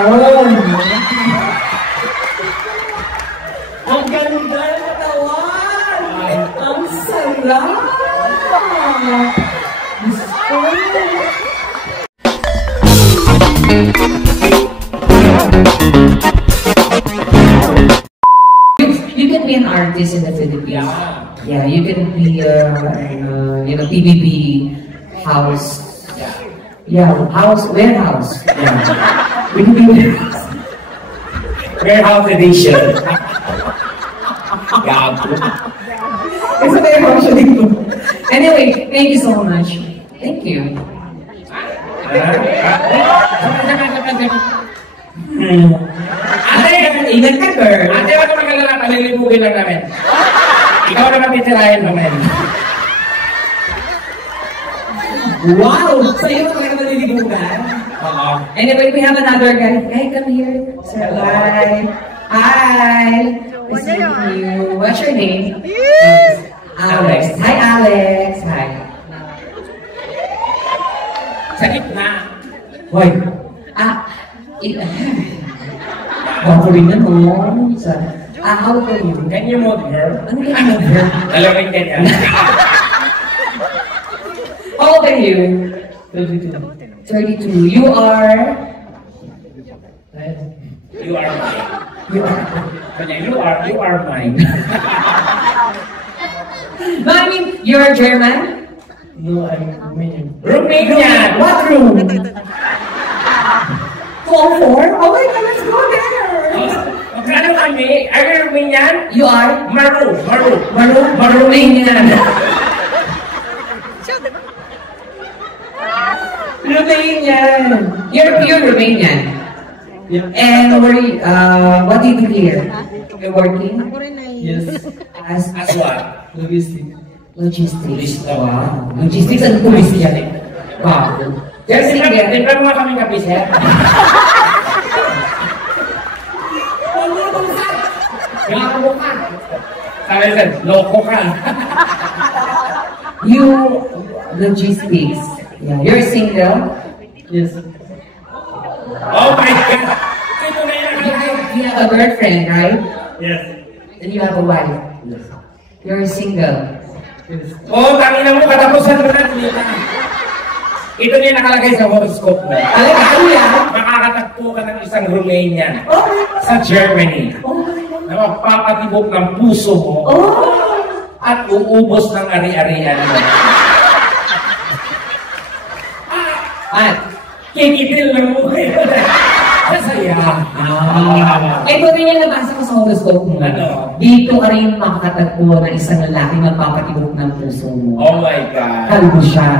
Oh! Ang ganda ng katawan! Ang sarap! You can be an artist in the Philippines. Yeah, you can be TVB house. Yeah, warehouse. Yeah. We can be warehouse edition. It's a warehouse edition. Anyway, thank you so much. Thank you. Ate, ingat ka, girl. Ate, wag ka magalala, palilibugin lang namin. Ikaw naman titirahin namin. Wow! Sa'yo talaga malilibugan? Anyway, we have another guy. Hey, come here. Sir, hi. Hi. Nice to meet you. What's your name? Alex. Hi, Alex. Hi. Sa gitna. Why? Bako rin na mo. How old are you? Can you move her? Ano can you move her? Alam mo ganyan. How old are you? 32. 32. You are? You are mine. You are mine. No, I mean, you're German? No, I'm Romanian. Romanian? What room? 204? Oh my God, let's go there! Magkano kami? Are you Romanian? You are? Maru. Romanian. Romanian. You're Romanian. Yeah. And what do you do here? You're working? Yes. As what? Logistics. Wow. Logistics and police yan. Wow. Just sing there. Di ba mga kaming kapiset? Sabi sir, loko ka. You, logistics. Yeah. You're single? Yes. Oh my God! You have a girlfriend, right? Yes. And you have a wife? Yes. You're single? Yes. Oh, tangina mo, katapusan mo na. Ito niya nakalagay sa horoscope mo. Talaga, ano yan? Makakatagpo ka ng isang Romanian sa Germany. Na magpapatibok ng puso mo at uubos ng ari-arian mo. At kikitil lang mo kayo. Masaya. Ito rin yung nabasa ko sa horoscope mo. Ano? Dito ka rin makakatagpo na isang lalaki magpapatibok ng puso mo. Oh my God. Kalbo siya.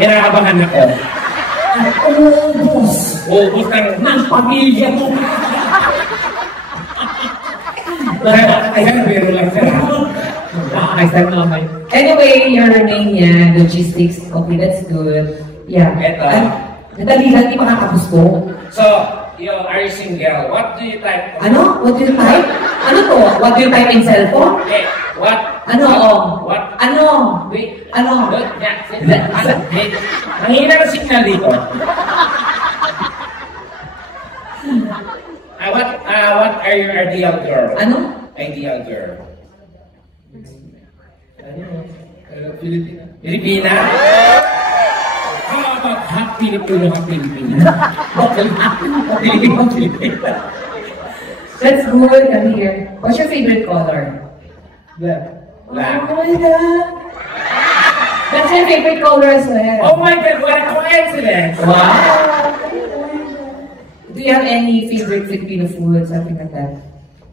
Kinakabahan ako. At uubos. Uubos ng pamilya mo. Ayan, pero lang siya. Anyway, you're Romanian, logistics. Okay, that's good. Yeah. Nadali-dali makakapos ko. So, are you single? What do you type? Ano? What do you type? Ano to? What do you type in cellphone? Okay. What? Ano? What? Ano? Wait. Ano? Nanghina na signal dito. What are your ideal girl? Ano? Ideal girl. Pilipina? How about half Filipino, half Filipina? Filipina. That's good. Come here. What's your favorite color? Black. Black. Oh my God. That's your favorite color as well. Oh my God, what a coincidence. Wow. Do you have any favorite Filipino food, something like that?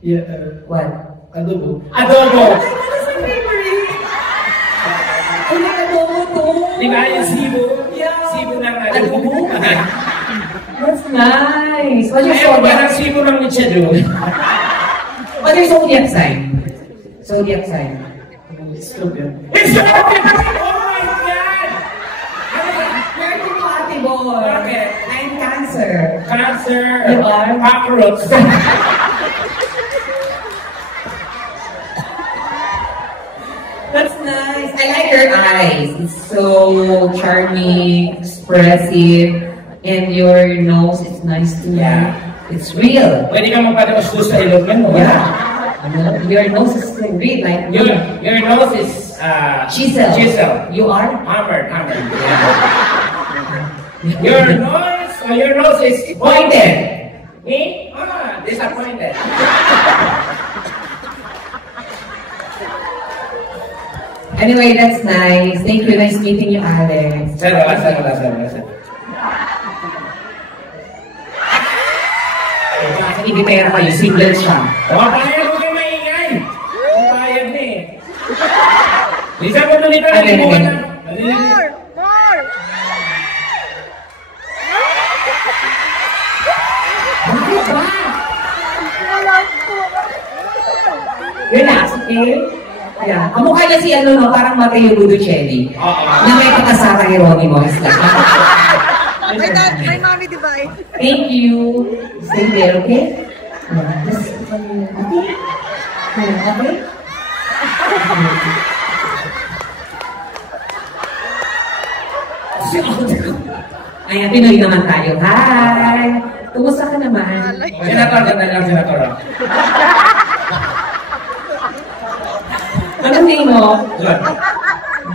Yeah. What? Adobo. Adobo. That's my favorite. I like adobo. Diba yung sibo? Yeah. Sibo ng adobo. That's nice. What's your zodiac? Parang sibo ng Michado. What's your zodiac sign? Zodiac sign. Scorpio. It's Scorpio! Oh my God! Where do you ate boy? Okay. I'm Cancer. Cancer. You are? Cockroach. That's nice. I like your eyes. It's so charming, expressive. And your nose is nice too. Yeah. It's real. Pwede ka magpadaos sa ilog mo. Yeah. Your nose is real. Like your nose is chisel. Chisel. You are? Hammered. Yeah. Your nose is Pointed. Me? Disappointed. Anyway, that's nice. Thank you. Nice meeting you, Alex. Salamat. Kasi hindi pera kayo. Single siya. Payag mo kayo maingay. Payag na eh. Lisa mo nito na libukan na. More! Bakit ba? Alam ko. Relax, okay? Yeah. Kamukha niya si no, parang Matteo Buducelli. Na may pakasara Geronimo. May mommy divide. Thank you. Stay there, okay? Yeah. Just, okay? Okay? Ayan, Pinoy naman tayo. Hi! Kumusta ka naman? Senator, ganda lang, Senator. Anong name mo?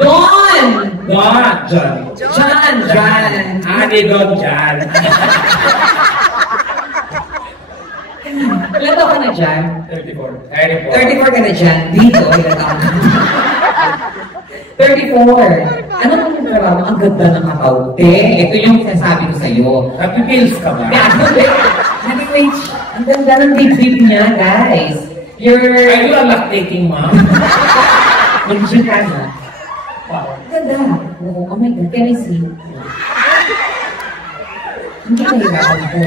Don! John! Adi Don John. Ilan taon ka na dyan? 34. 34 ka na dyan. Dito, ilan taon ka? 34. Ano naman yung trabaho? Ang ganda ng makaute. Ito yung sinasabi ko sa'yo. Nagpipills ka ba? Anyway, ang ganda ng dibdib niya, guys. Are you a lactating mom? Mag-gym ka na. Wow. Ang ganda. Oh my God, can I see? Hindi ka hirapan ko.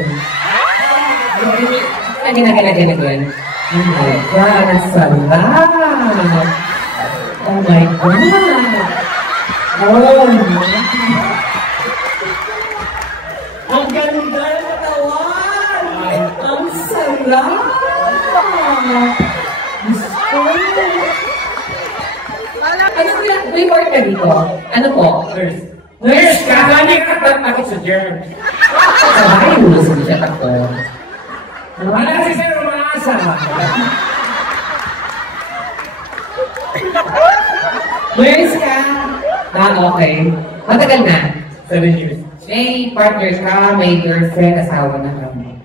Lagi na doon. Oh my God, ang sarap! Oh my God! Oh my God! Ang ganda ng katawan! Ang sarap! Gusto! Ano kaya? May work ka dito? Ano po? Nurse ka! Hindi ka takot sa germs. Sa virus, hindi siya takot. Wala si Sir Umaasa. Nurse ka? Okay. Matagal na? 7 years. May partner ka, may girlfriend, asawa na ka mo.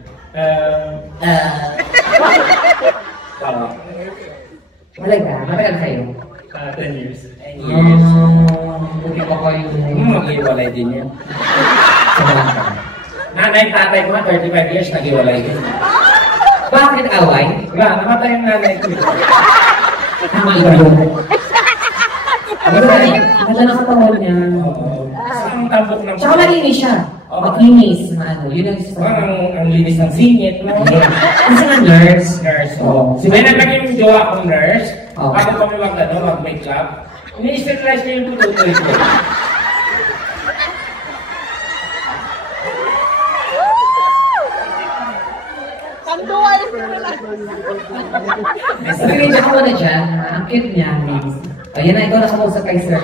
Malaga, matagal kayo? 10 years. Buti pa kayo. Mag-iwalay din yan. Salamat. Nanay, tatay ko 35 years, nag-iwalay din. Bakit away? Wala, namatay yung nanay ko. Tama yun. Ganda na katawan niya. Ang tambok ng... Tsaka malinis siya. Makinis. Yun ang gusto. Ang linis ng singit. Kasi nga nurse. Nurse. May naging jowa akong nurse. Bago kami mag-make up. Ini-sterilize niya yung tutuloy ko. Pandual! Sige, dyan ako na dyan. Ang cute niya. Ayan na, ikaw nakamusap kay sir.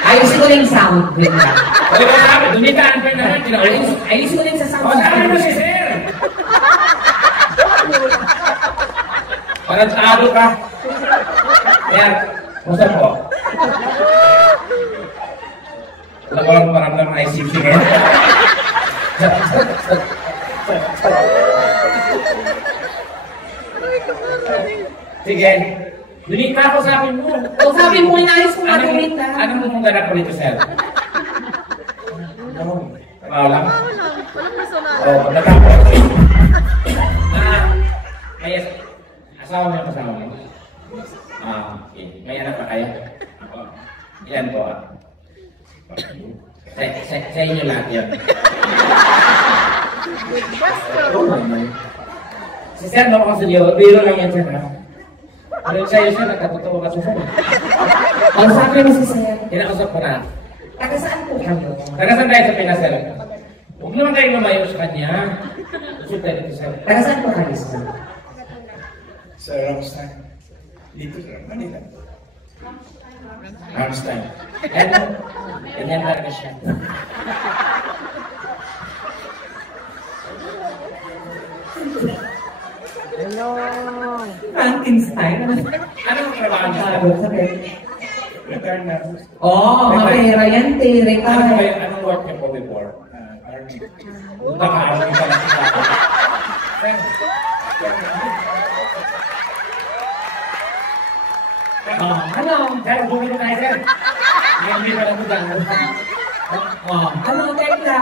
Ayusin ko na yung sound. Wait lang. Wala ka sabi, dumitaan ka naman. Ayusin ko na yung sa sound. Sabi mo si sir! Parang tado ka. Kaya, musta po? Wala ko lang maramdaman ng ICC ngayon. Sige. Dunita ako sa akin mo. O sabi mo, inayos ko nga dumita. Anong mumungganap ko dito, sir? Tama lang? Walang personal. Oo, pagkatapos. May asawa niya kasama niya? Okay. May anak pa kaya? Ilan po? Sa inyo lahat yan. Si Sir, no, kasi biro lang yan, Sir. Pero sa'yo, Sir, nagkatotoo ka sa Sir. Ang sabi mo si sir. Kinakausap ko na. Taga saan po kayo? Taga-saan tayo sa Pinas, Sir? Huwag naman kayo lumayo sa kanya. Usap tayo dito, Sir. Taga saan po kayo sir? Sa Ramstein. Dito sa Manila. Ramstein. Ganyan talaga siya. Frankenstein. Anong trabaho niya? Sakit. Return na. Oo, mapera yan, tere ka. Anong work niya po before? Army. Naka-army ka lang sa Ano? Sir, bumili tayo, sir. Hindi pa lang ito. Ano, teka.